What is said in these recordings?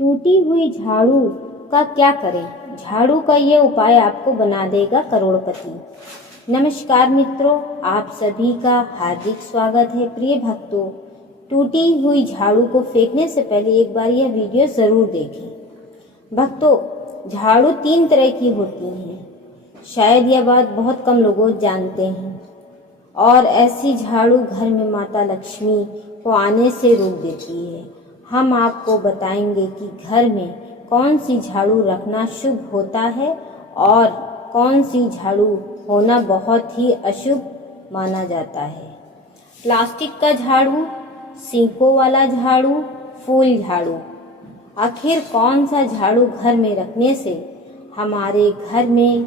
टूटी हुई झाड़ू का क्या करें? झाड़ू का ये उपाय आपको बना देगा करोड़पति। नमस्कार मित्रों, आप सभी का हार्दिक स्वागत है। प्रिय भक्तों, टूटी हुई झाड़ू को फेंकने से पहले एक बार यह वीडियो ज़रूर देखें। भक्तों, झाड़ू 3 तरह की होती हैं, शायद यह बात बहुत कम लोग जानते हैं। और ऐसी झाड़ू घर में माता लक्ष्मी को आने से रोक देती है। हम आपको बताएंगे कि घर में कौन सी झाड़ू रखना शुभ होता है और कौन सी झाड़ू होना बहुत ही अशुभ माना जाता है। प्लास्टिक का झाड़ू, सींकों वाला झाड़ू, फूल झाड़ू, आखिर कौन सा झाड़ू घर में रखने से हमारे घर में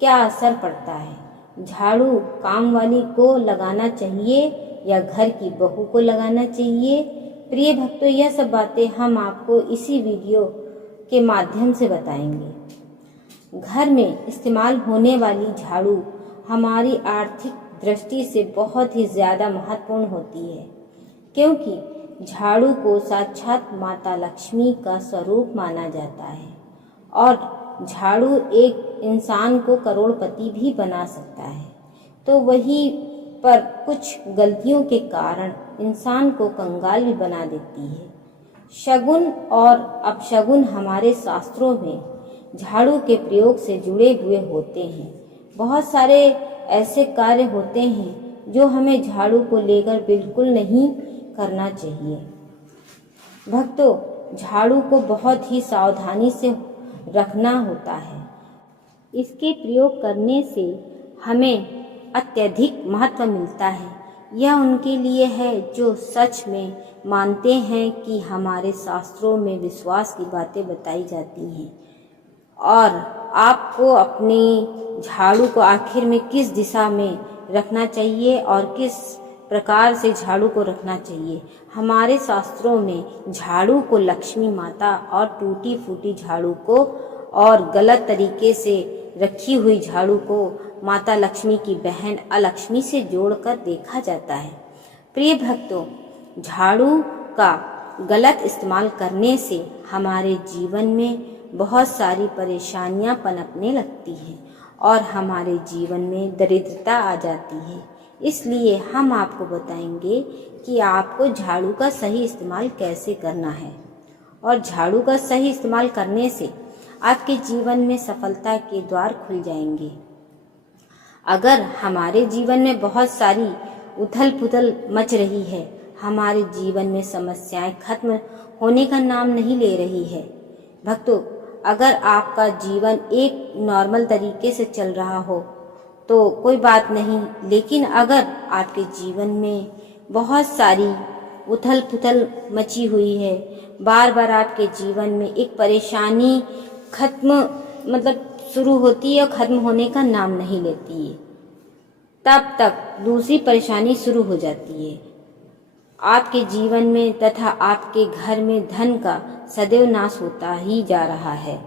क्या असर पड़ता है? झाड़ू काम वाली को लगाना चाहिए या घर की बहू को लगाना चाहिए? प्रिय भक्तों, यह सब बातें हम आपको इसी वीडियो के माध्यम से बताएंगे। घर में इस्तेमाल होने वाली झाड़ू हमारी आर्थिक दृष्टि से बहुत ही ज़्यादा महत्वपूर्ण होती है, क्योंकि झाड़ू को साक्षात माता लक्ष्मी का स्वरूप माना जाता है और झाड़ू एक इंसान को करोड़पति भी बना सकता है। तो वहीं पर कुछ गलतियों के कारण इंसान को कंगाल भी बना देती है। शगुन और अपशगुन हमारे शास्त्रों में झाड़ू के प्रयोग से जुड़े हुए होते हैं। बहुत सारे ऐसे कार्य होते हैं जो हमें झाड़ू को लेकर बिल्कुल नहीं करना चाहिए। भक्तों, झाड़ू को बहुत ही सावधानी से रखना होता है। इसके प्रयोग करने से हमें अत्यधिक महत्व मिलता है। यह उनके लिए है जो सच में मानते हैं कि हमारे शास्त्रों में विश्वास की बातें बताई जाती हैं। और आपको अपनी झाड़ू को आखिर में किस दिशा में रखना चाहिए और किस प्रकार से झाड़ू को रखना चाहिए। हमारे शास्त्रों में झाड़ू को लक्ष्मी माता और टूटी फूटी झाड़ू को और गलत तरीके से रखी हुई झाड़ू को माता लक्ष्मी की बहन अलक्ष्मी से जोड़कर देखा जाता है। प्रिय भक्तों, झाड़ू का गलत इस्तेमाल करने से हमारे जीवन में बहुत सारी परेशानियां पनपने लगती हैं और हमारे जीवन में दरिद्रता आ जाती है। इसलिए हम आपको बताएंगे कि आपको झाड़ू का सही इस्तेमाल कैसे करना है। और झाड़ू का सही इस्तेमाल करने से आपके जीवन में सफलता के द्वार खुल जाएंगे। अगर हमारे जीवन में बहुत सारी उथल पुथल मच रही है, हमारे जीवन में समस्याएं खत्म होने का नाम नहीं ले रही है। भक्तों, अगर आपका जीवन एक नॉर्मल तरीके से चल रहा हो तो कोई बात नहीं, लेकिन अगर आपके जीवन में बहुत सारी उथल पुथल मची हुई है, बार बार आपके जीवन में एक परेशानी शुरू होती है और ख़त्म होने का नाम नहीं लेती है, तब तक दूसरी परेशानी शुरू हो जाती है। आपके जीवन में तथा आपके घर में धन का सदैव नाश होता ही जा रहा है।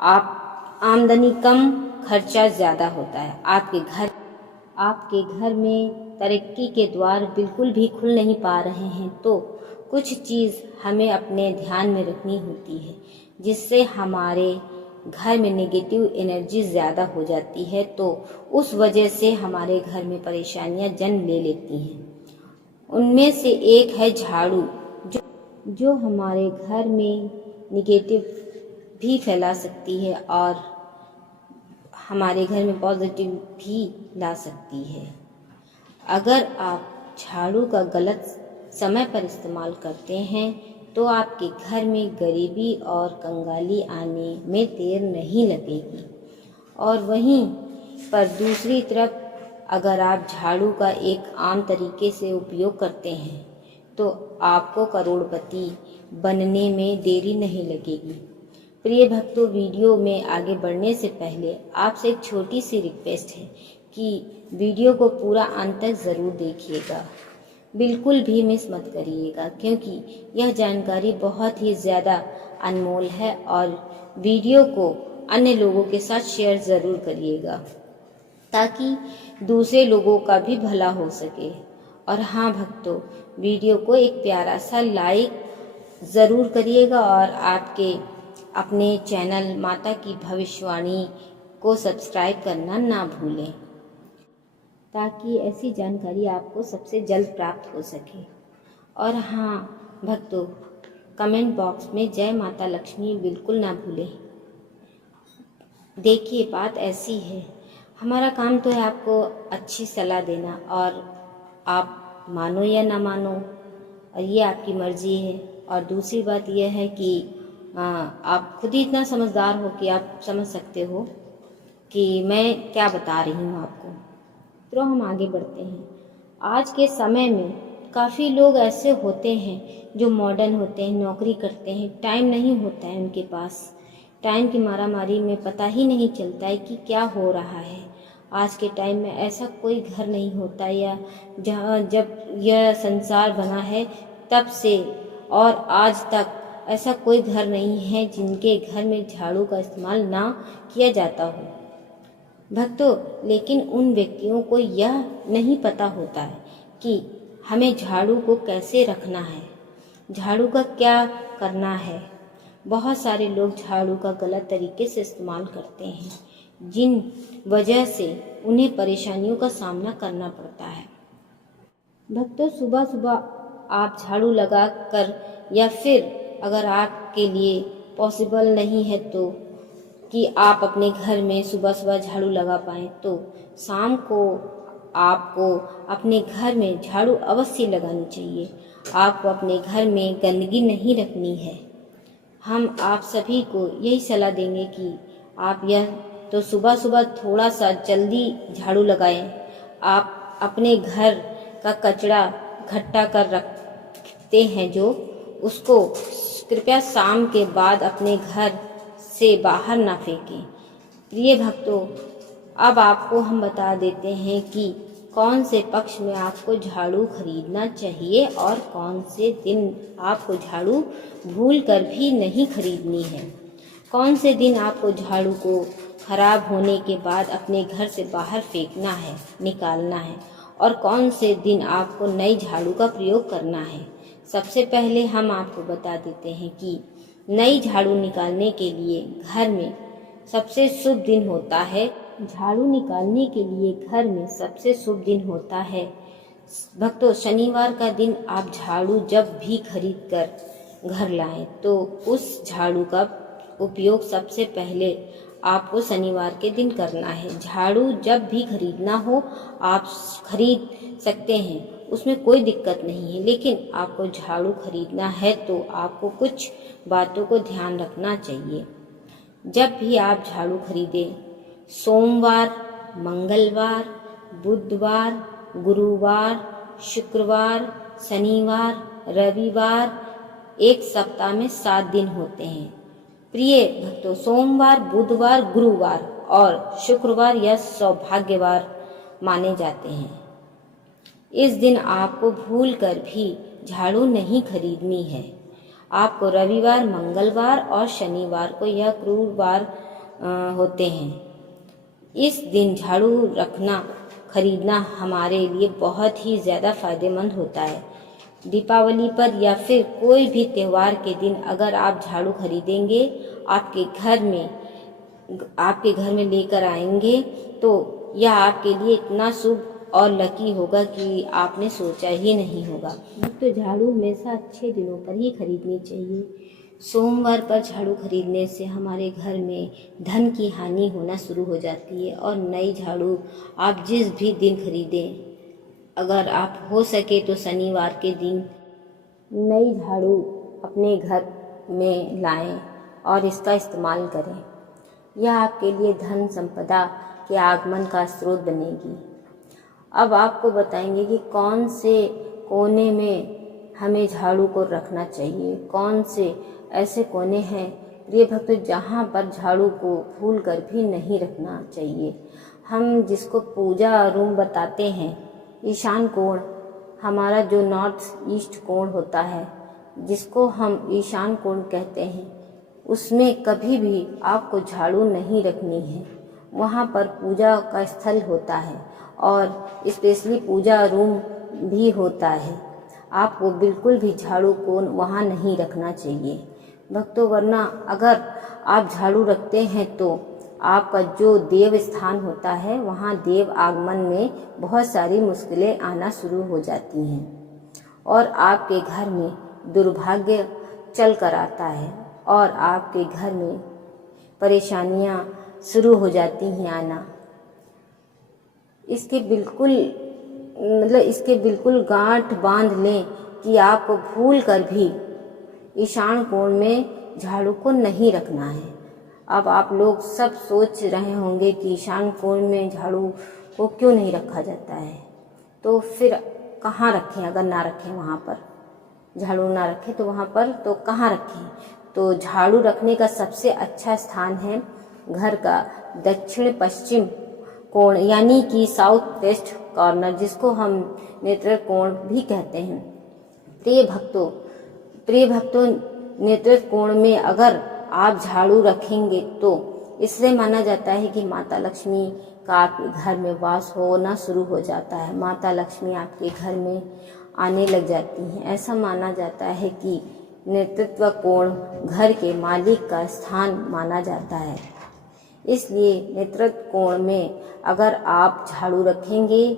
आप आमदनी कम, खर्चा ज़्यादा होता है। आपके घर में तरक्की के द्वार बिल्कुल भी खुल नहीं पा रहे हैं, तो कुछ चीज़ हमें अपने ध्यान में रखनी होती है, जिससे हमारे घर में नेगेटिव एनर्जी ज़्यादा हो जाती है, तो उस वजह से हमारे घर में परेशानियां जन्म ले लेती हैं। उनमें से एक है झाड़ू, जो हमारे घर में नेगेटिव भी फैला सकती है और हमारे घर में पॉजिटिव भी ला सकती है। अगर आप झाड़ू का गलत समय पर इस्तेमाल करते हैं तो आपके घर में गरीबी और कंगाली आने में देर नहीं लगेगी। और वहीं पर दूसरी तरफ अगर आप झाड़ू का एक आम तरीके से उपयोग करते हैं तो आपको करोड़पति बनने में देरी नहीं लगेगी। प्रिय भक्तों, वीडियो में आगे बढ़ने से पहले आपसे एक छोटी सी रिक्वेस्ट है कि वीडियो को पूरा अंत तक ज़रूर देखिएगा, बिल्कुल भी मिस मत करिएगा, क्योंकि यह जानकारी बहुत ही ज़्यादा अनमोल है। और वीडियो को अन्य लोगों के साथ शेयर ज़रूर करिएगा ताकि दूसरे लोगों का भी भला हो सके। और हाँ भक्तों, वीडियो को एक प्यारा सा लाइक ज़रूर करिएगा और आपके अपने चैनल माता की भविष्यवाणी को सब्सक्राइब करना ना भूलें, ताकि ऐसी जानकारी आपको सबसे जल्द प्राप्त हो सके। और हाँ भक्तों, कमेंट बॉक्स में जय माता लक्ष्मी बिल्कुल ना भूलें। देखिए, बात ऐसी है, हमारा काम तो है आपको अच्छी सलाह देना, और आप मानो या ना मानो, और ये आपकी मर्जी है। और दूसरी बात यह है कि आप खुद ही इतना समझदार हो कि आप समझ सकते हो कि मैं क्या बता रही हूँ आपको। तो हम आगे बढ़ते हैं। आज के समय में काफ़ी लोग ऐसे होते हैं जो मॉडर्न होते हैं, नौकरी करते हैं, टाइम नहीं होता है उनके पास। टाइम की मारामारी में पता ही नहीं चलता है कि क्या हो रहा है। आज के टाइम में ऐसा कोई घर नहीं होता, या जहाँ जब यह संसार बना है तब से और आज तक ऐसा कोई घर नहीं है जिनके घर में झाड़ू का इस्तेमाल ना किया जाता हो भक्तों। लेकिन उन व्यक्तियों को यह नहीं पता होता है कि हमें झाड़ू को कैसे रखना है, झाड़ू का क्या करना है। बहुत सारे लोग झाड़ू का गलत तरीके से इस्तेमाल करते हैं, जिन वजह से उन्हें परेशानियों का सामना करना पड़ता है। भक्तों, सुबह सुबह आप झाड़ू लगा कर, या फिर अगर आपके लिए पॉसिबल नहीं है तो कि आप अपने घर में सुबह सुबह झाड़ू लगा पाएँ, तो शाम को आपको अपने घर में झाड़ू अवश्य लगानी चाहिए। आपको अपने घर में गंदगी नहीं रखनी है। हम आप सभी को यही सलाह देंगे कि आप यह तो सुबह सुबह थोड़ा सा जल्दी झाड़ू लगाएं। आप अपने घर का कचरा इकट्ठा कर रखते हैं जो, उसको कृपया शाम के बाद अपने घर से बाहर ना फेंकें। प्रिय भक्तों, अब आपको हम बता देते हैं कि कौन से पक्ष में आपको झाड़ू खरीदना चाहिए और कौन से दिन आपको झाड़ू भूल कर भी नहीं खरीदनी है। कौन से दिन आपको झाड़ू को खराब होने के बाद अपने घर से बाहर फेंकना है, निकालना है, और कौन से दिन आपको नई झाड़ू का प्रयोग करना है। सबसे पहले हम आपको बता देते हैं कि नई झाड़ू निकालने के लिए घर में सबसे शुभ दिन होता है। झाड़ू निकालने के लिए घर में सबसे शुभ दिन होता है भक्तों शनिवार का दिन। आप झाड़ू जब भी खरीद कर घर लाएं तो उस झाड़ू का उपयोग सबसे पहले आपको शनिवार के दिन करना है। झाड़ू जब भी खरीदना हो आप खरीद सकते हैं, उसमें कोई दिक्कत नहीं है, लेकिन आपको झाड़ू खरीदना है तो आपको कुछ बातों को ध्यान रखना चाहिए। जब भी आप झाड़ू खरीदें, सोमवार, मंगलवार, बुधवार, गुरुवार, शुक्रवार, शनिवार, रविवार, एक सप्ताह में 7 दिन होते हैं। प्रिय भक्तों, सोमवार, बुधवार, गुरुवार और शुक्रवार यह सौभाग्यवार माने जाते हैं। इस दिन आपको भूल कर भी झाड़ू नहीं खरीदनी है। आपको रविवार, मंगलवार और शनिवार को यह क्रूरवार होते हैं। इस दिन झाड़ू रखना खरीदना हमारे लिए बहुत ही ज़्यादा फायदेमंद होता है। दीपावली पर या फिर कोई भी त्यौहार के दिन अगर आप झाड़ू खरीदेंगे, आपके घर में लेकर आएंगे तो यह आपके लिए इतना शुभ और लकी होगा कि आपने सोचा ही नहीं होगा। तो झाड़ू हमेशा अच्छे दिनों पर ही खरीदनी चाहिए। सोमवार पर झाड़ू खरीदने से हमारे घर में धन की हानि होना शुरू हो जाती है, और नई झाड़ू आप जिस भी दिन खरीदें, अगर आप हो सके तो शनिवार के दिन नई झाड़ू अपने घर में लाएं और इसका इस्तेमाल करें। यह आपके लिए धन संपदा के आगमन का स्रोत बनेगी। अब आपको बताएंगे कि कौन से कोने में हमें झाड़ू को रखना चाहिए, कौन से ऐसे कोने हैं प्रिय भक्तों जहाँ पर झाड़ू को भूल कर भी नहीं रखना चाहिए। हम जिसको पूजा रूम बताते हैं, ईशान कोण, हमारा जो नॉर्थ ईस्ट कोण होता है जिसको हम ईशान कोण कहते हैं, उसमें कभी भी आपको झाड़ू नहीं रखनी है। वहाँ पर पूजा का स्थल होता है और स्पेशली पूजा रूम भी होता है। आपको बिल्कुल भी झाड़ू को वहाँ नहीं रखना चाहिए भक्तों, वरना अगर आप झाड़ू रखते हैं तो आपका जो देव स्थान होता है वहाँ देव आगमन में बहुत सारी मुश्किलें आना शुरू हो जाती हैं और आपके घर में दुर्भाग्य चल कर आता है और आपके घर में परेशानियाँ शुरू हो जाती हैं आना। इसके बिल्कुल गांठ बांध लें कि आपको भूल कर भी ईशान कोण में झाड़ू को नहीं रखना है। अब आप लोग सब सोच रहे होंगे कि ईशान कोण में झाड़ू को क्यों नहीं रखा जाता है, तो फिर कहाँ रखें? अगर ना रखें वहाँ पर, झाड़ू ना रखें तो वहाँ पर तो कहाँ रखें? तो झाड़ू रखने का सबसे अच्छा स्थान है घर का दक्षिण पश्चिम कोण, यानी कि साउथ वेस्ट कॉर्नर, जिसको हम नेत्र कोण भी कहते हैं। प्रिय भक्तों, नेत्र कोण में अगर आप झाड़ू रखेंगे तो इससे माना जाता है कि माता लक्ष्मी का आपके घर में वास होना शुरू हो जाता है, माता लक्ष्मी आपके घर में आने लग जाती हैं। ऐसा माना जाता है कि नेतृत्व कोण घर के मालिक का स्थान माना जाता है। इसलिए नेतृत्व कोण में अगर आप झाड़ू रखेंगे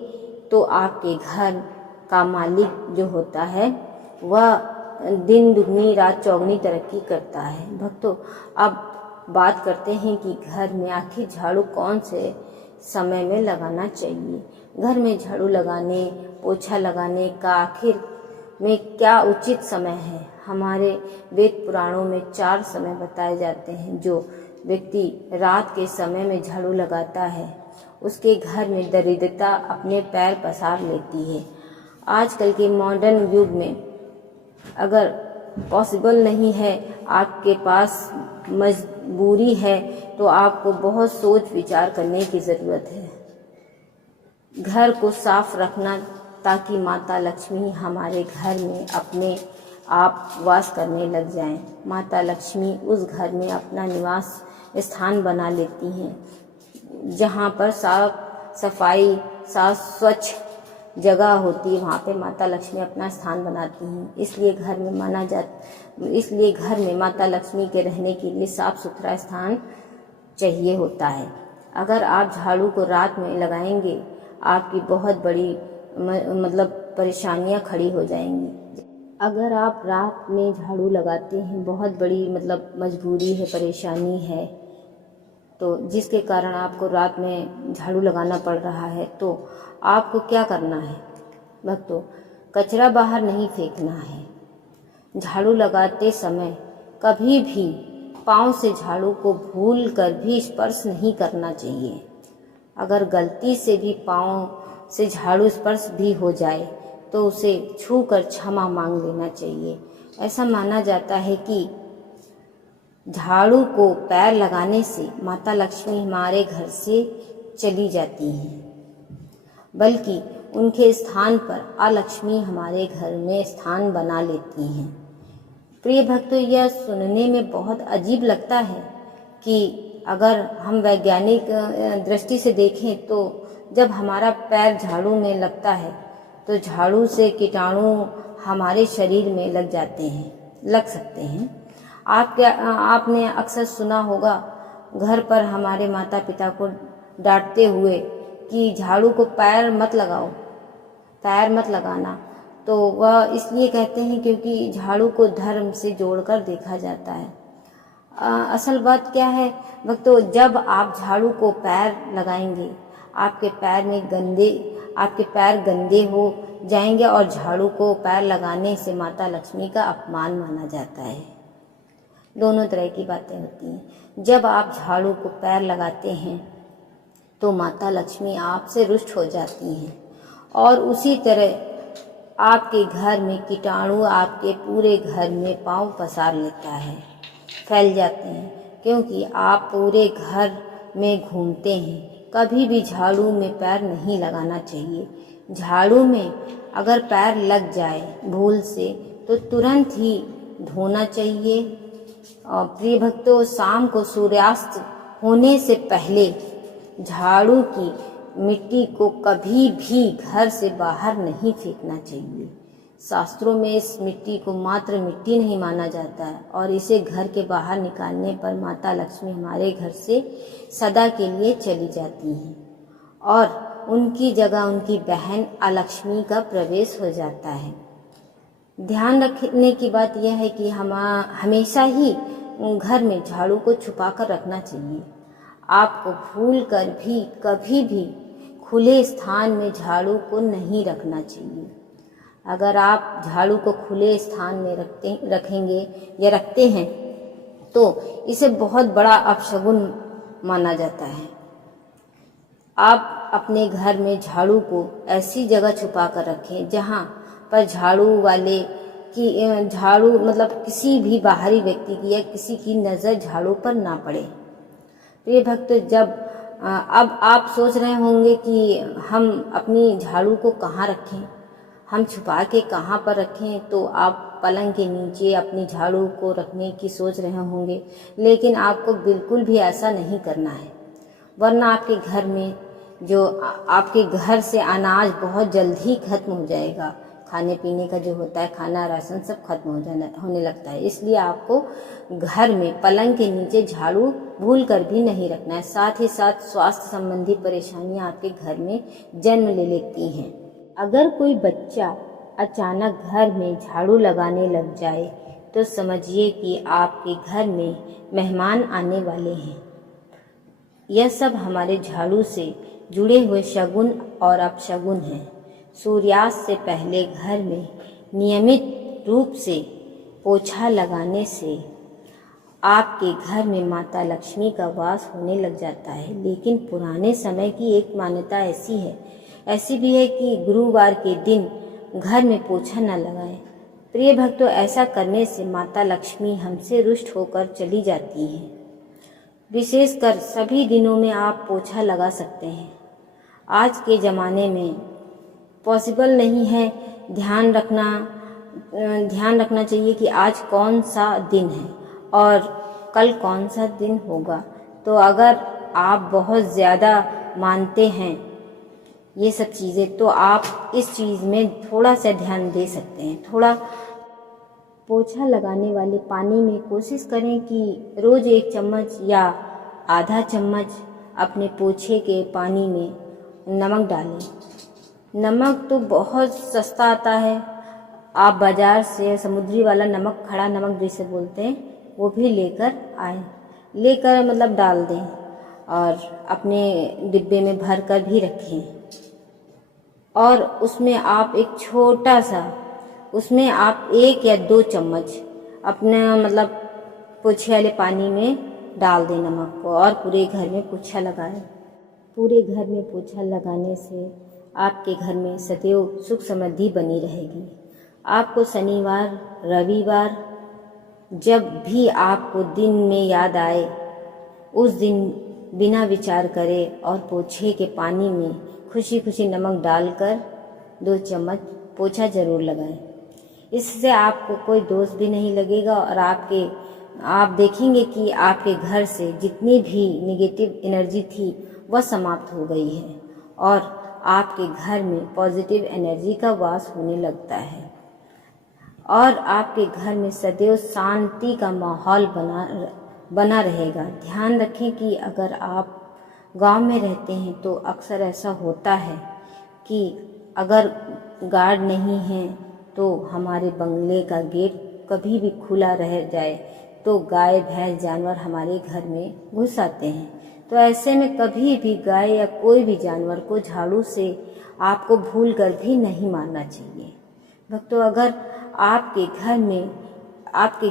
तो आपके घर का मालिक जो होता है वह दिन दुगनी रात चौगनी तरक्की करता है। भक्तों, अब बात करते हैं कि घर में आखिर झाड़ू कौन से समय में लगाना चाहिए। घर में झाड़ू लगाने, पोछा लगाने का आखिर में क्या उचित समय है? हमारे वेद पुराणों में 4 समय बताए जाते हैं। जो व्यक्ति रात के समय में झाड़ू लगाता है उसके घर में दरिद्रता अपने पैर पसार लेती है। आजकल के मॉडर्न युग में अगर पॉसिबल नहीं है, आपके पास मजबूरी है, तो आपको बहुत सोच विचार करने की ज़रूरत है। घर को साफ रखना ताकि माता लक्ष्मी हमारे घर में अपने आप वास करने लग जाएं। माता लक्ष्मी उस घर में अपना निवास स्थान बना लेती हैं। जहाँ पर साफ सफाई स्वच्छ जगह होती है वहाँ पे माता लक्ष्मी अपना स्थान बनाती हैं। इसलिए घर में माता लक्ष्मी के रहने के लिए साफ सुथरा स्थान चाहिए होता है। अगर आप झाड़ू को रात में लगाएंगे आपकी बहुत बड़ी परेशानियाँ खड़ी हो जाएंगी। अगर आप रात में झाड़ू लगाते हैं, बहुत बड़ी मजबूरी है, परेशानी है, तो जिसके कारण आपको रात में झाड़ू लगाना पड़ रहा है, तो आपको क्या करना है भक्तों? कचरा बाहर नहीं फेंकना है। झाड़ू लगाते समय कभी भी पाँव से झाड़ू को भूल कर भी स्पर्श नहीं करना चाहिए। अगर गलती से भी पाँव से झाड़ू स्पर्श भी हो जाए तो उसे छू कर क्षमा मांग लेना चाहिए। ऐसा माना जाता है कि झाड़ू को पैर लगाने से माता लक्ष्मी हमारे घर से चली जाती हैं, बल्कि उनके स्थान पर अलक्ष्मी हमारे घर में स्थान बना लेती हैं। प्रिय भक्तों, यह सुनने में बहुत अजीब लगता है कि अगर हम वैज्ञानिक दृष्टि से देखें तो जब हमारा पैर झाड़ू में लगता है तो झाड़ू से कीटाणु हमारे शरीर में लग सकते हैं। आपने अक्सर सुना होगा घर पर हमारे माता पिता को डांटते हुए कि झाड़ू को पैर मत लगाना। तो वह इसलिए कहते हैं क्योंकि झाड़ू को धर्म से जोड़कर देखा जाता है। असल बात क्या है भक्तों, जब आप झाड़ू को पैर लगाएंगे आपके पैर गंदे हो जाएंगे और झाड़ू को पैर लगाने से माता लक्ष्मी का अपमान माना जाता है। दोनों तरह की बातें होती हैं। जब आप झाड़ू को पैर लगाते हैं तो माता लक्ष्मी आपसे रुष्ट हो जाती हैं और उसी तरह आपके घर में कीटाणु आपके पूरे घर में पाँव पसार लेता है, फैल जाते हैं, क्योंकि आप पूरे घर में घूमते हैं। कभी भी झाड़ू में पैर नहीं लगाना चाहिए। झाड़ू में अगर पैर लग जाए भूल से तो तुरंत ही धोना चाहिए। और प्रिय भक्तों, शाम को सूर्यास्त होने से पहले झाड़ू की मिट्टी को कभी भी घर से बाहर नहीं फेंकना चाहिए। शास्त्रों में इस मिट्टी को मात्र मिट्टी नहीं माना जाता है और इसे घर के बाहर निकालने पर माता लक्ष्मी हमारे घर से सदा के लिए चली जाती हैं और उनकी जगह उनकी बहन अलक्ष्मी का प्रवेश हो जाता है। ध्यान रखने की बात यह है कि हमेशा ही घर में झाड़ू को छुपा कर रखना चाहिए। आपको भूल कर भी कभी भी खुले स्थान में झाड़ू को नहीं रखना चाहिए। अगर आप झाड़ू को खुले स्थान में रखेंगे या रखते हैं तो इसे बहुत बड़ा अपशगुन माना जाता है। आप अपने घर में झाड़ू को ऐसी जगह छुपा कर रखें जहां पर झाड़ू वाले की झाड़ू मतलब किसी भी बाहरी व्यक्ति की या किसी की नज़र झाड़ू पर ना पड़े। प्रिय भक्त, अब आप सोच रहे होंगे कि हम अपनी झाड़ू को कहाँ रखें, हम छुपा के कहाँ पर रखें, तो आप पलंग के नीचे अपनी झाड़ू को रखने की सोच रहे होंगे, लेकिन आपको बिल्कुल भी ऐसा नहीं करना है, वरना आपके घर में आपके घर से अनाज बहुत जल्द ही खत्म हो जाएगा। खाने पीने का जो होता है, खाना राशन सब खत्म होने लगता है। इसलिए आपको घर में पलंग के नीचे झाड़ू भूल कर भी नहीं रखना है। साथ ही साथ स्वास्थ्य संबंधी परेशानियां आपके घर में जन्म ले लेती हैं। अगर कोई बच्चा अचानक घर में झाड़ू लगाने लग जाए तो समझिए कि आपके घर में मेहमान आने वाले हैं। यह सब हमारे झाड़ू से जुड़े हुए शगुन और अपशगुन हैं। सूर्यास्त से पहले घर में नियमित रूप से पोछा लगाने से आपके घर में माता लक्ष्मी का वास होने लग जाता है। लेकिन पुराने समय की एक मान्यता ऐसी भी है कि गुरुवार के दिन घर में पोछा न लगाएं। प्रिय भक्तों, ऐसा करने से माता लक्ष्मी हमसे रुष्ट होकर चली जाती हैं। विशेषकर सभी दिनों में आप पोछा लगा सकते हैं। आज के ज़माने में पॉसिबल नहीं है। ध्यान रखना चाहिए कि आज कौन सा दिन है और कल कौन सा दिन होगा। तो अगर आप बहुत ज़्यादा मानते हैं ये सब चीज़ें, तो आप इस चीज़ में थोड़ा सा ध्यान दे सकते हैं। थोड़ा पोछा लगाने वाले पानी में कोशिश करें कि रोज़ 1 चम्मच या आधा चम्मच अपने पोछे के पानी में नमक डालें। नमक तो बहुत सस्ता आता है। आप बाज़ार से समुद्री वाला नमक, खड़ा नमक जिसे बोलते हैं, वो भी लेकर मतलब डाल दें और अपने डिब्बे में भर कर भी रखें। और उसमें आप उसमें आप 1 या 2 चम्मच अपने मतलब पोछे वाले पानी में डाल दें नमक को और पूरे घर में पोछा लगाएं। पूरे घर में पोछा लगाने से आपके घर में सदैव सुख समृद्धि बनी रहेगी। आपको शनिवार, रविवार जब भी आपको दिन में याद आए, उस दिन बिना विचार करे और पोछे के पानी में खुशी खुशी नमक डालकर 2 चम्मच पोछा ज़रूर लगाएं। इससे आपको कोई दोष भी नहीं लगेगा और आप देखेंगे कि आपके घर से जितनी भी नेगेटिव एनर्जी थी वह समाप्त हो गई है और आपके घर में पॉजिटिव एनर्जी का वास होने लगता है और आपके घर में सदैव शांति का माहौल बना रहेगा। ध्यान रखें कि अगर आप गांव में रहते हैं तो अक्सर ऐसा होता है कि अगर गार्ड नहीं है तो हमारे बंगले का गेट कभी भी खुला रह जाए तो गाय भैंस जानवर हमारे घर में घुस आते हैं। तो ऐसे में कभी भी गाय या कोई भी जानवर को झाड़ू से आपको भूल कर भी नहीं मारना चाहिए। भक्तों, अगर आपके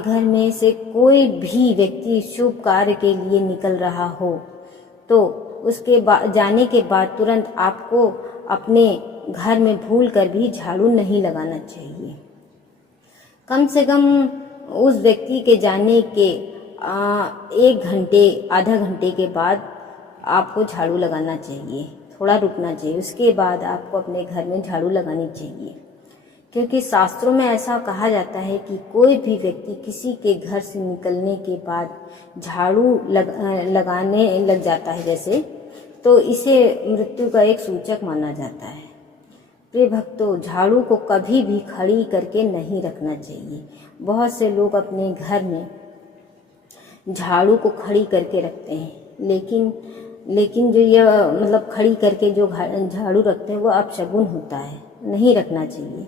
घर में से कोई भी व्यक्ति शुभ कार्य के लिए निकल रहा हो तो उसके जाने के बाद तुरंत आपको अपने घर में भूल कर भी झाड़ू नहीं लगाना चाहिए। कम से कम उस व्यक्ति के जाने के 1 घंटे आधा घंटे के बाद आपको झाड़ू लगाना चाहिए। थोड़ा रुकना चाहिए, उसके बाद आपको अपने घर में झाड़ू लगानी चाहिए। क्योंकि शास्त्रों में ऐसा कहा जाता है कि कोई भी व्यक्ति किसी के घर से निकलने के बाद झाड़ू लगाने लग जाता है जैसे, तो इसे मृत्यु का एक सूचक माना जाता है। प्रिय भक्तों, झाड़ू को कभी भी खड़ी करके नहीं रखना चाहिए। बहुत से लोग अपने घर में झाड़ू को खड़ी करके रखते हैं, लेकिन जो ये मतलब खड़ी करके जो झाड़ू रखते हैं वो अपशगुन होता है, नहीं रखना चाहिए।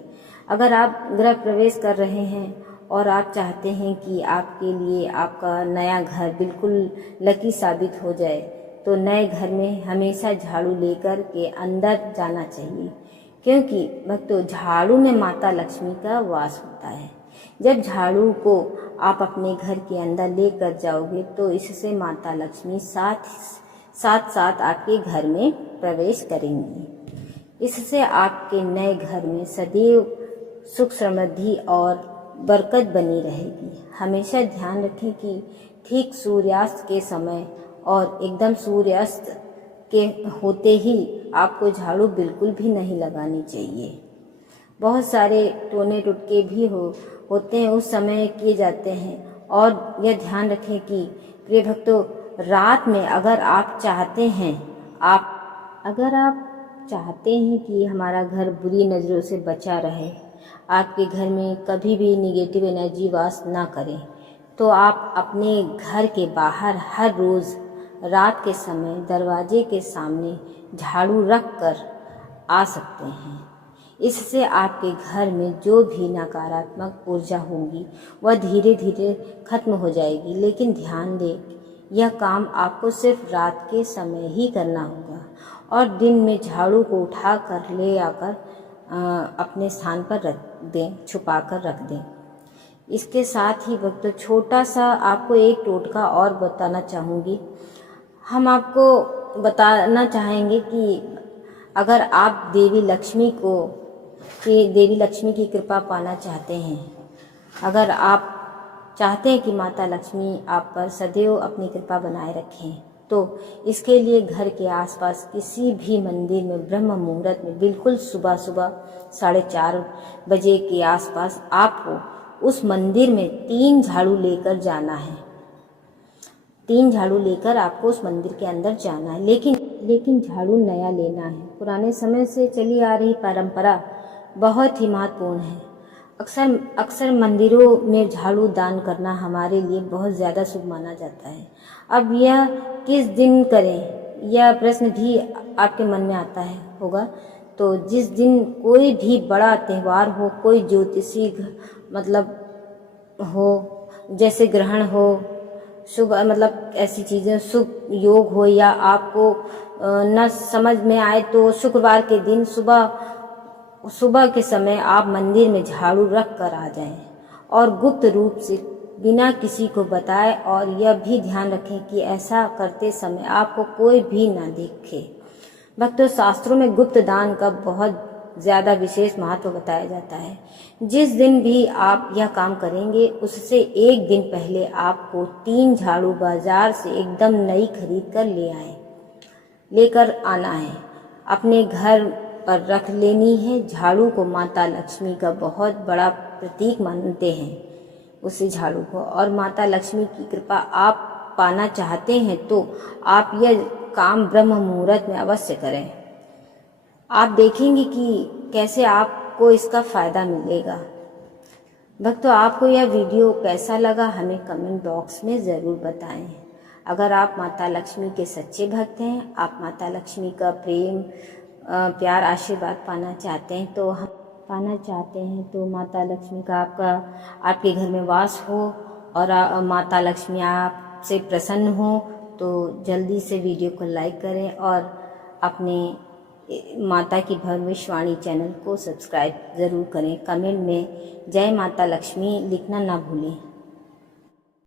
अगर आप गृह प्रवेश कर रहे हैं और आप चाहते हैं कि आपके लिए आपका नया घर बिल्कुल लकी साबित हो जाए, तो नए घर में हमेशा झाड़ू लेकर के अंदर जाना चाहिए, क्योंकि भक्तों झाड़ू में माता लक्ष्मी का वास होता है। जब झाड़ू को आप अपने घर के अंदर लेकर जाओगे तो इससे माता लक्ष्मी साथ साथ आपके घर में प्रवेश करेंगी। इससे आपके नए घर में सदैव सुख समृद्धि और बरकत बनी रहेगी। हमेशा ध्यान रखें कि ठीक सूर्यास्त के समय और एकदम सूर्यास्त के होते ही आपको झाड़ू बिल्कुल भी नहीं लगानी चाहिए। बहुत सारे टोने टुटके भी होते हैं, उस समय किए जाते हैं। और यह ध्यान रखें कि प्रिय भक्तों, रात में अगर आप चाहते हैं कि हमारा घर बुरी नज़रों से बचा रहे, आपके घर में कभी भी नेगेटिव एनर्जी वास ना करे, तो आप अपने घर के बाहर हर रोज़ रात के समय दरवाजे के सामने झाड़ू रख कर आ सकते हैं। इससे आपके घर में जो भी नकारात्मक ऊर्जा होगी वह धीरे धीरे खत्म हो जाएगी। लेकिन ध्यान दें, यह काम आपको सिर्फ रात के समय ही करना होगा और दिन में झाड़ू को उठा कर ले आकर अपने स्थान पर रख दें, छुपा कर रख दें। इसके साथ ही भक्तों, छोटा सा आपको एक टोटका और बताना चाहूँगी। हम आपको बताना चाहेंगे कि अगर आप देवी लक्ष्मी की कृपा पाना चाहते हैं, अगर आप चाहते हैं कि माता लक्ष्मी आप पर सदैव अपनी कृपा बनाए रखें, तो इसके लिए घर के आसपास किसी भी मंदिर में ब्रह्म मुहूर्त में बिल्कुल सुबह 4:30 बजे के आसपास आपको उस मंदिर में 3 झाड़ू लेकर जाना है। 3 झाड़ू लेकर आपको उस मंदिर के अंदर जाना है, लेकिन झाड़ू नया लेना है। पुराने समय से चली आ रही परंपरा बहुत ही महत्वपूर्ण है। अक्सर मंदिरों में झाड़ू दान करना हमारे लिए बहुत ज़्यादा शुभ माना जाता है। अब यह किस दिन करें, यह प्रश्न भी आपके मन में आता होगा। तो जिस दिन कोई भी बड़ा त्यौहार हो, कोई ज्योतिषी हो, जैसे ग्रहण हो, शुभ ऐसी चीज़ें, शुभ योग हो, या आपको न समझ में आए तो शुक्रवार के दिन सुबह के समय आप मंदिर में झाड़ू रख कर आ जाएं और गुप्त रूप से बिना किसी को बताए। और यह भी ध्यान रखें कि ऐसा करते समय आपको कोई भी ना देखे। भक्तों, शास्त्रों में गुप्त दान का बहुत ज़्यादा विशेष महत्व बताया जाता है। जिस दिन भी आप यह काम करेंगे उससे एक दिन पहले आपको 3 झाड़ू बाजार से एकदम नई खरीद कर लेकर आना है, अपने घर पर रख लेनी है। झाड़ू को माता लक्ष्मी का बहुत बड़ा प्रतीक मानते हैं उसी झाड़ू को, और माता लक्ष्मी की कृपा आप पाना चाहते हैं तो आप यह काम ब्रह्म मुहूर्त में अवश्य करें। आप देखेंगे कि कैसे आपको इसका फ़ायदा मिलेगा। भक्तों, आपको यह वीडियो कैसा लगा हमें कमेंट बॉक्स में ज़रूर बताएं। अगर आप माता लक्ष्मी के सच्चे भक्त हैं, आप माता लक्ष्मी का प्रेम प्यार आशीर्वाद पाना चाहते हैं, तो माता लक्ष्मी का आपके घर में वास हो और माता लक्ष्मी आपसे प्रसन्न हो, तो जल्दी से वीडियो को लाइक करें और अपने माता की भविष्यवाणी चैनल को सब्सक्राइब ज़रूर करें। कमेंट में जय माता लक्ष्मी लिखना ना भूलें।